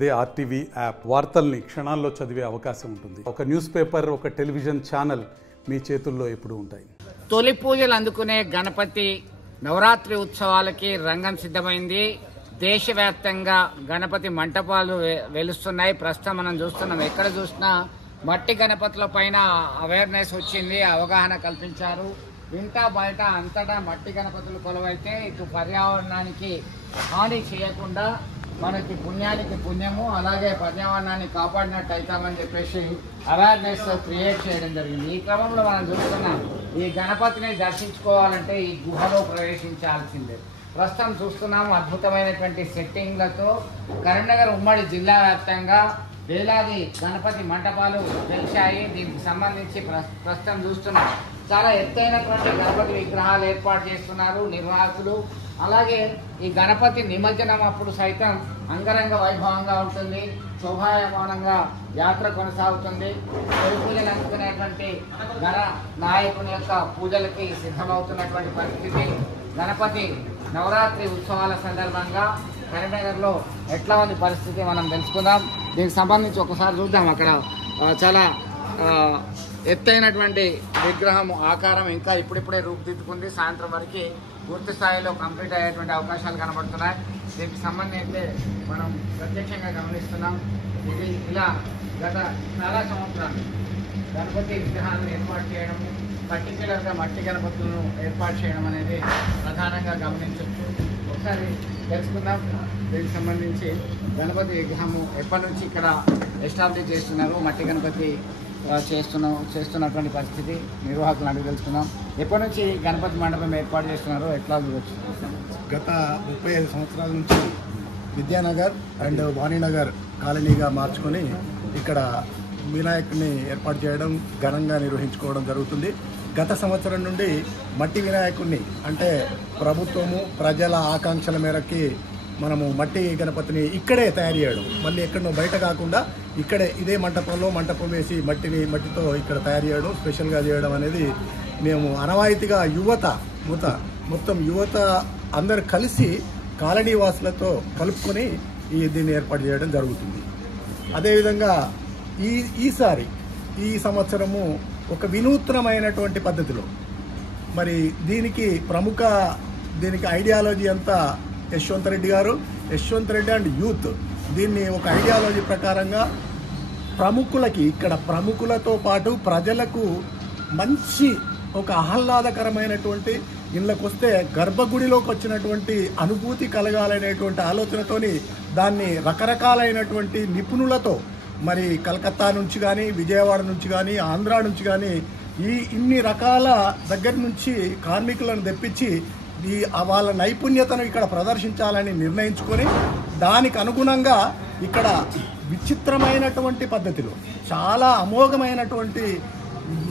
అదే RTV app వార్తల్ని క్షణాల్లో చదివే అవకాశం ఉంటుంది. ఒక న్యూస్ పేపర్, ఒక టెలివిజన్ ఛానల్ మీ చేతుల్లో ఎప్పుడూ ఉంటాయి. తొలి పూజలు అందుకునే గణపతి నవరాత్రి ఉత్సవాలకి రంగం సిద్ధమైంది. దేశవ్యాప్తంగా గణపతి మంటపాలు వెలుస్తున్నాయి. ప్రస్తుతం మనం చూస్తున్నాం, ఎక్కడ చూసినా మట్టి గణపతుల పైన అవేర్నెస్ వచ్చింది, అవగాహన కల్పించారు. ఇంటా బయట అంతటా మట్టి గణపతులు కొలువైతే ఇటు పర్యావరణానికి హాని చేయకుండా మనకి పుణ్యానికి పుణ్యము, అలాగే పర్యావరణాన్ని కాపాడినట్టు అవుతామని చెప్పేసి అవేర్నెస్ క్రియేట్ చేయడం జరిగింది. ఈ క్రమంలో మనం చూస్తున్నాం, ఈ గణపతిని దర్శించుకోవాలంటే ఈ గుహలో ప్రవేశించాల్సిందే. ప్రస్తుతం చూస్తున్నాము అద్భుతమైనటువంటి సెట్టింగ్లతో కరీంనగర్ ఉమ్మడి జిల్లా వ్యాప్తంగా వేలాది గణపతి మంటపాలు వెలిశాయి. దీనికి సంబంధించి ప్రస్తుతం చూస్తున్నాం, చాలా ఎత్తైనటువంటి గణపతి విగ్రహాలు ఏర్పాటు చేస్తున్నారు నిర్వాహకులు. అలాగే ఈ గణపతి నిమజ్జనం అప్పుడు సైతం అంగరంగ వైభవంగా ఉంటుంది, శోభాయమానంగా యాత్ర కొనసాగుతుంది. తొలి పూజలు అందుకునేటువంటి గణ నాయకుని యొక్క పూజలకి సిద్ధమవుతున్నటువంటి పరిస్థితి. గణపతి నవరాత్రి ఉత్సవాల సందర్భంగా కరీంనగర్లో ఎట్లా ఉంది పరిస్థితి మనం తెలుసుకుందాం. దీనికి సంబంధించి ఒకసారి చూద్దాం. అక్కడ చాలా ఎత్తైనటువంటి విగ్రహం ఆకారం ఇంకా ఇప్పుడిప్పుడే రూపుదిద్దుకుంది. సాయంత్రం వరకు పూర్తి స్థాయిలో కంప్లీట్ అయ్యేటువంటి అవకాశాలు కనబడుతున్నాయి. దీనికి సంబంధించి మనం ప్రత్యక్షంగా గమనిస్తున్నాం. ఇది ఇలా గత చాలా సంవత్సరాలు గణపతి విగ్రహాలను ఏర్పాటు చేయడం, పర్టిక్యులర్గా మట్టి గణపతులను ఏర్పాటు చేయడం అనేది ప్రధానంగా గమనించవచ్చు. ఒకసారి తెలుసుకుందాం. దీనికి సంబంధించి గణపతి విగ్రహము ఎప్పటి నుంచి ఇక్కడ ఎస్టాబ్లిష్ చేస్తున్నారు, మట్టి గణపతి చేస్తున్నటువంటి పరిస్థితి నిర్వాహకులను అడిగి తెలుసుకుందాం. ఎప్పటి నుంచి గణపతి మండపం ఏర్పాటు చేస్తున్నారో ఎట్లా చూడవచ్చు? గత 35 సంవత్సరాల నుంచి విద్యానగర్ అండ్ వాణినగర్ కాలనీగా మార్చుకొని ఇక్కడ వినాయకుడిని ఏర్పాటు చేయడం, ఘనంగా నిర్వహించుకోవడం జరుగుతుంది. గత సంవత్సరం నుండి మట్టి వినాయకుడిని అంటే ప్రభుత్వము ప్రజల ఆకాంక్షల మేరకి మనము మట్టి గణపతిని ఇక్కడే తయారు చేయడం, మళ్ళీ ఎక్కడో బయట కాకుండా ఇక్కడే ఇదే మంటపం వేసి మట్టితో ఇక్కడ తయారు చేయడం, స్పెషల్గా చేయడం అనేది మేము అనవాయితీగా మొత్తం యువత అందరు కలిసి కాలనీ వాసులతో కలుపుకొని దీన్ని ఏర్పాటు చేయడం జరుగుతుంది. అదేవిధంగా ఈ సంవత్సరము ఒక వినూత్నమైనటువంటి పద్ధతిలో మరి దీనికి ఐడియాలజీ అంతా యశ్వంత్ రెడ్డి అండ్ యూత్ దీన్ని ఒక ఐడియాలజీ ప్రకారంగా ఇక్కడ ప్రముఖులతో పాటు ప్రజలకు మంచి ఒక ఆహ్లాదకరమైనటువంటి ఇళ్ళకు వస్తే గర్భగుడిలోకి వచ్చినటువంటి అనుభూతి కలగాలనేటువంటి ఆలోచనతోని దాన్ని రకరకాలైనటువంటి నిపుణులతో మరి కలకత్తా నుంచి కానీ, విజయవాడ నుంచి కానీ, ఆంధ్ర నుంచి కానీ ఇన్ని రకాల దగ్గర నుంచి కార్మికులను తెప్పించి వాళ్ళ నైపుణ్యతను ఇక్కడ ప్రదర్శించాలని నిర్ణయించుకొని దానికి అనుగుణంగా ఇక్కడ విచిత్రమైనటువంటి పద్ధతిలో చాలా అమోఘమైనటువంటి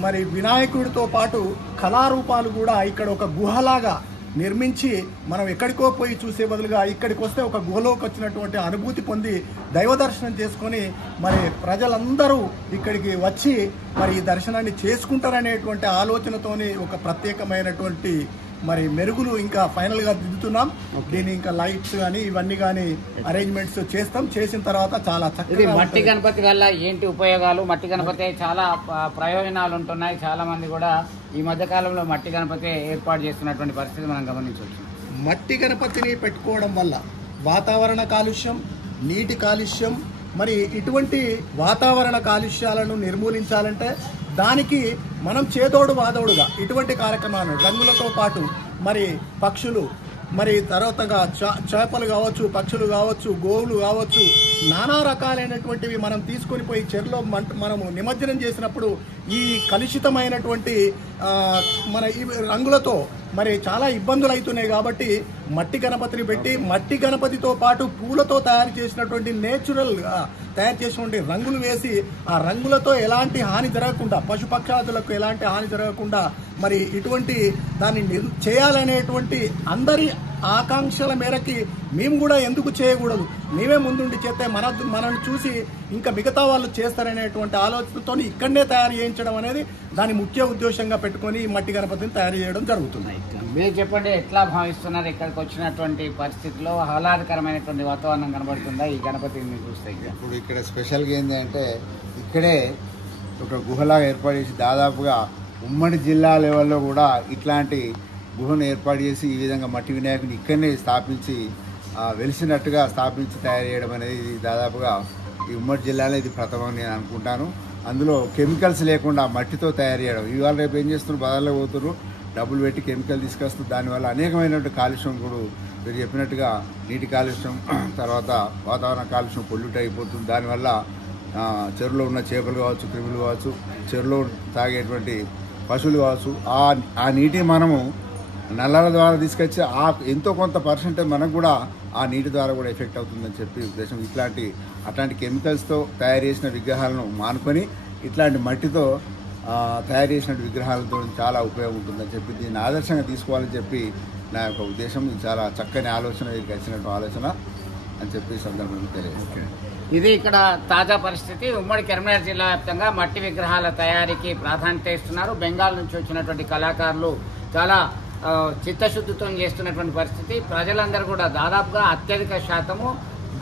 మరి వినాయకుడితో పాటు కళారూపాలు కూడా ఇక్కడ ఒక గుహలాగా నిర్మించి మనం ఎక్కడికో పోయి చూసే బదులుగా ఇక్కడికి వస్తే ఒక గుహలోకి వచ్చినటువంటి అనుభూతి పొంది దైవ దర్శనం చేసుకొని మరి ప్రజలందరూ ఇక్కడికి వచ్చి మరి ఈ దర్శనాన్ని చేసుకుంటారనేటువంటి ఆలోచనతోని ఒక ప్రత్యేకమైనటువంటి మరి మెరుగులు ఇంకా ఫైనల్గా దిద్దుతున్నాం. దీన్ని ఇంకా లైట్స్ కానీ ఇవన్నీ కానీ అరేంజ్మెంట్స్ చేసిన తర్వాత చాలా చక్కగా. మట్టి గణపతి వల్ల ఏంటి ఉపయోగాలు? మట్టి గణపతి చాలా ప్రయోజనాలు ఉంటున్నాయి. చాలా మంది కూడా ఈ మధ్య కాలంలో మట్టి గణపతి ఏర్పాటు చేస్తున్నటువంటి పరిస్థితి మనం గమనించవచ్చు. మట్టి గణపతిని పెట్టుకోవడం వల్ల వాతావరణ కాలుష్యం, నీటి కాలుష్యం, మరి ఇటువంటి వాతావరణ కాలుష్యాలను నిర్మూలించాలంటే దానికి మనం చేదోడు వాదోడుగా ఇటువంటి కార్యక్రమాలు రంగులతో పాటు మరి పక్షులు, మరి తర్వాతగా చేపలు కావచ్చు, పక్షులు కావచ్చు, గోవులు కావచ్చు, నానా రకాలైనటువంటివి మనం తీసుకొని పోయి చెరులో మనము నిమజ్జనం చేసినప్పుడు ఈ కలుషితమైనటువంటి మన ఈ రంగులతో మరి చాలా ఇబ్బందులు అవుతున్నాయి. కాబట్టి మట్టి గణపతిని పెట్టి మట్టి గణపతితో పాటు పూలతో తయారు చేసినటువంటి నేచురల్గా తయారు చేసినటువంటి రంగులు వేసి ఆ రంగులతో ఎలాంటి హాని జరగకుండా, పశుపక్షాదులకు ఎలాంటి హాని జరగకుండా మరి ఇటువంటి దాన్ని చేయాలనేటువంటి అందరి ఆకాంక్షల మేరకి మేము కూడా ఎందుకు చేయకూడదు, మేమే ముందుండి చేస్తే మనల్ని చూసి ఇంకా మిగతా వాళ్ళు చేస్తారనేటువంటి ఆలోచనతో ఇక్కడనే తయారు చేయించడం అనేది దాని ముఖ్య ఉద్దేశంగా పెట్టుకొని మట్టి గణపతిని తయారు చేయడం జరుగుతుంది. మీరు చెప్పండి, ఎట్లా భావిస్తున్నారు? ఇక్కడికి వచ్చినటువంటి పరిస్థితిలో ఆహ్లాదకరమైనటువంటి వాతావరణం కనబడుతుందా ఈ గణపతిని చూస్తే? ఇప్పుడు ఇక్కడ స్పెషల్గా ఏంటంటే ఇక్కడే ఒక గుహలాగా ఏర్పాటు చేసి దాదాపుగా ఉమ్మడి జిల్లా లెవెల్లో కూడా ఇట్లాంటి గుహను ఏర్పాటు చేసి ఈ విధంగా మట్టి వినాయకుని ఇక్కడనే స్థాపించి వెలిసినట్టుగా స్థాపించి తయారు చేయడం అనేది ఇది దాదాపుగా ఈ ఉమ్మడి జిల్లాలో ఇది ప్రథమం నేను అనుకుంటాను. అందులో కెమికల్స్ లేకుండా మట్టితో తయారు చేయడం. ఇవాళ రేపు ఏం చేస్తున్నారు, బజార్లో పోతున్నారు, డబ్బులు పెట్టి కెమికల్ తీసుకొస్తారు. దానివల్ల అనేకమైనటువంటి కాలుష్యం కూడా మీరు చెప్పినట్టుగా నీటి కాలుష్యం, తర్వాత వాతావరణ కాలుష్యం పొల్యూట్ అయిపోతుంది. దానివల్ల చెరువులో ఉన్న చేపలు కావచ్చు, క్రిములు కావచ్చు, చెరువులో తాగేటువంటి పశువులు కావచ్చు, ఆ నీటిని మనము నల్లాల ద్వారా తీసుకొచ్చి ఎంతో కొంత పర్సెంటేజ్ మనకు కూడా ఆ నీటి ద్వారా కూడా ఎఫెక్ట్ అవుతుందని చెప్పి ఉద్దేశం. అట్లాంటి కెమికల్స్తో తయారు చేసిన విగ్రహాలను మానుకొని ఇట్లాంటి మట్టితో తయారు చేసిన విగ్రహాలతో చాలా ఉపయోగం ఉంటుందని చెప్పి దీన్ని ఆదర్శంగా తీసుకోవాలని చెప్పి నా యొక్క ఉద్దేశం. ఇది చాలా చక్కని ఆలోచన, వీరికి వచ్చినట్టు ఆలోచన అని చెప్పి సందర్భంగా తెలియజేస్తాను. ఇది ఇక్కడ తాజా పరిస్థితి. ఉమ్మడి కరీంనగర్ జిల్లా వ్యాప్తంగా మట్టి విగ్రహాల తయారీకి ప్రాధాన్యత ఇస్తున్నారు. బెంగాల్ నుంచి వచ్చినటువంటి కళాకారులు చాలా చిత్తశుద్ధితో చేస్తున్నటువంటి పరిస్థితి. ప్రజలందరూ కూడా దాదాపుగా అత్యధిక శాతము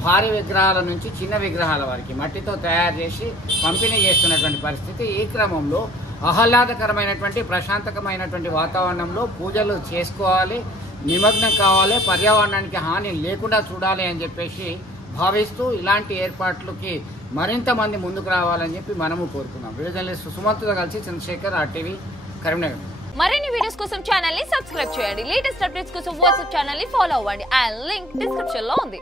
భారీ విగ్రహాల నుంచి చిన్న విగ్రహాల వరకు మట్టితో తయారు చేసి పంపిణీ చేస్తున్నటువంటి పరిస్థితి. ఈ క్రమంలో ఆహ్లాదకరమైనటువంటి ప్రశాంతకమైనటువంటి వాతావరణంలో పూజలు చేసుకోవాలి, నిమగ్నం కావాలి, పర్యావరణానికి హాని లేకుండా చూడాలి అని చెప్పేసి భావిస్తూ ఇలాంటి ఏర్పాట్లకి మరింత మంది ముందుకు రావాలని చెప్పి మనము కోరుకున్నాం. జర్నలిస్ట్ సుమంత్తో కలిసి చంద్రశేఖర్, RTV, కరీంనగర్. మరిన్ని వీడియోస్ కోసం ఛానల్ ని సబ్స్క్రైబ్ చేయండి. లేటెస్ట్ అప్డేట్స్ కోసం వాట్సాప్ ఛానల్ ని ఫాలో అవ్వండి. ఆ లింక్ డిస్క్రిప్షన్ లో ఉంది.